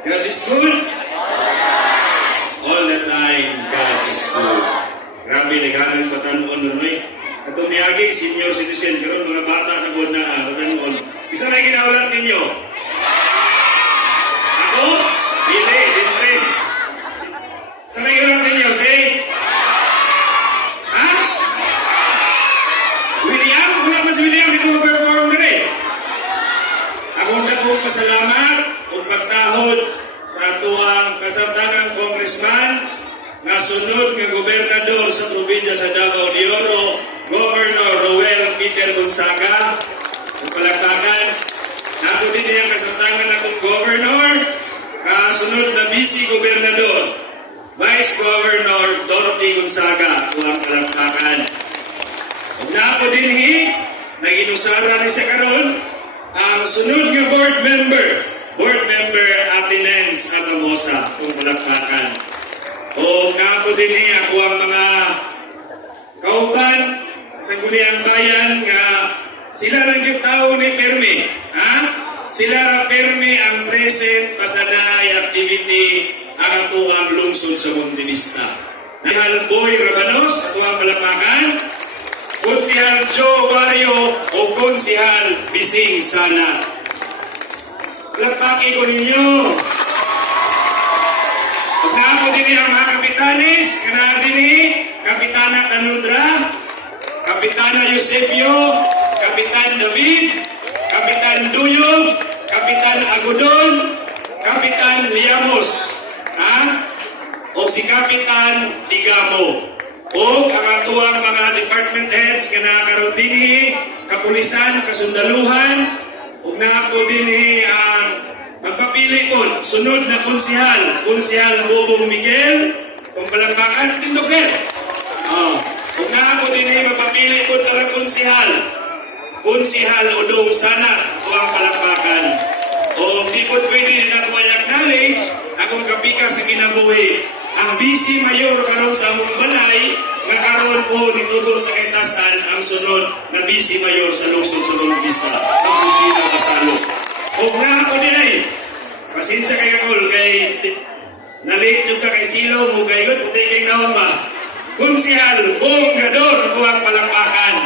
God is good? All the time, God is good. Grabe, naghanang patanon nun eh. Atong niyagi, senior citizen, karon mga bata na buwan na patanon. Isa na ginaulat ninyo? Ako? Dili, siyempre. Isa na ginaulat ninyo, say? Ha? William? Wala ba si William? Ito mag-perform ka rin. Akong dakong pasalamat o pagtahod sa tuwang kasamtangang congressman na sunod ng gobernador sa probinsya sa Davao de Oro, Governor Roel Peter Gonzaga. Ang palagpakan, nato din niyang kasamtangan akong governor, kasunod na vice-gobernador, Vice Governor Dorothy Gonzaga. Ang palagpakan. Napo din naginusara ni sa karon ang sunod nga board member Atinens Agamosa, kung palakpakan. O kapo din ako ang mga kauban sa Sangguniang Bayan nga sila lang yung tao ni Permi. Ha? Sila ra Permi ang present pasanay activity ang atuang lungsod sa Monte-Vista. Nahal Boy Rabanos, atuang palakpakan. Konsihal Joe Barrio o Konsihal Bising Sana. Lapaki ko ninyo. Pag naako din ang mga kapitanis, kana din Kapitana Tanudra, Kapitana Eusebio, Kapitan David, Kapitan Duyog, Kapitan Agudon, Kapitan Liamos, o si Kapitan Digamo. O ang atuang mga department heads nga nakaroon din kapulisan, kasundaluhan, ug naako din ang magpapili po sunod na konsihal Bobong Miguel, kung palangbakan, tindog sir. Ug naako din magpapili po ng konsihal Udong Sana, o ang palangbakan. O di po pwede na ko i-acknowledge akong kapika sa kinabuhi. Ang Vice Mayor karon sa among balay, nakaroon po nitudo sa Kaitasan ang sunod na Vice Mayor sa lungsod sa Monte-Vista, ang Busina Pasalo. Huwag na ako din pasensya kay kakol, kay nalate yung ka kay Silaw mo kay good, puti kay naon ba? Konsihal Bonggador, buwang palakpakan.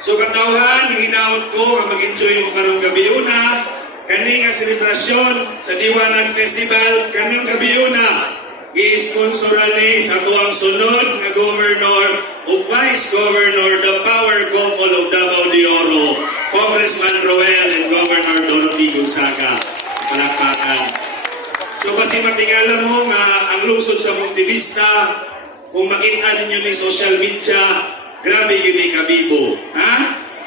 So katawhan, hinaot ko ang mag-enjoy mo karong gabi una, kani nga selebrasyon sa Diwanag Festival, kanong gabi una, i-sponsoran ni sa tuwang sunod nga Governor o Vice Governor, the power couple of Davao de Oro, Congressman Roel and Governor Dorothy Gonzaga. Palakpakan. So kasi matingala mo nga ang lungsod sa Monte-Vista, kung makita ninyo ni social media, grabe yun kabibo. Ha?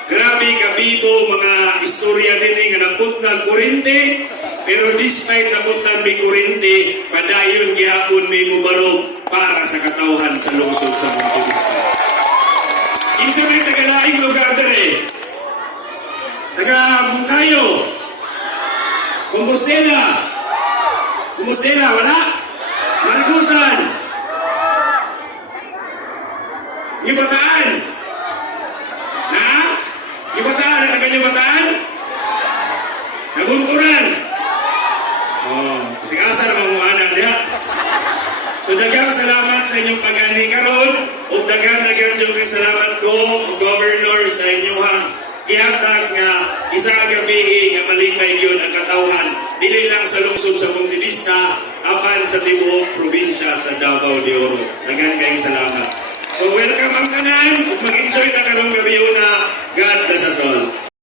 Grabe kabibo, mga istorya din nga naput ng kurente, pero despite naput ng may kurente, padayon gihapon may mubarog para sa katawhan sa lungsod sa Monte-Vista. Isa may tagalaing lugar dere. Taga-Bungkayo. Kumbustela, wala? Maragusan. Ibataan. Ibataan, ang kanyang bataan? Nabunturan. Kasi asa na mamuhanan niya. So daghang salamat sa inyong pag-ani karon o daghang yung salamat ko, Governor, sa inyong ihatag nga isang gabi nga malipay yun ang katawhan. Dili lang sa lungsod sa Monte-Vista, apan sa tibuok probinsya sa Davao de Oro. Daghang kayong salamat. So welcome ang kanan, mag-enjoy na karong gabi una. God bless us all.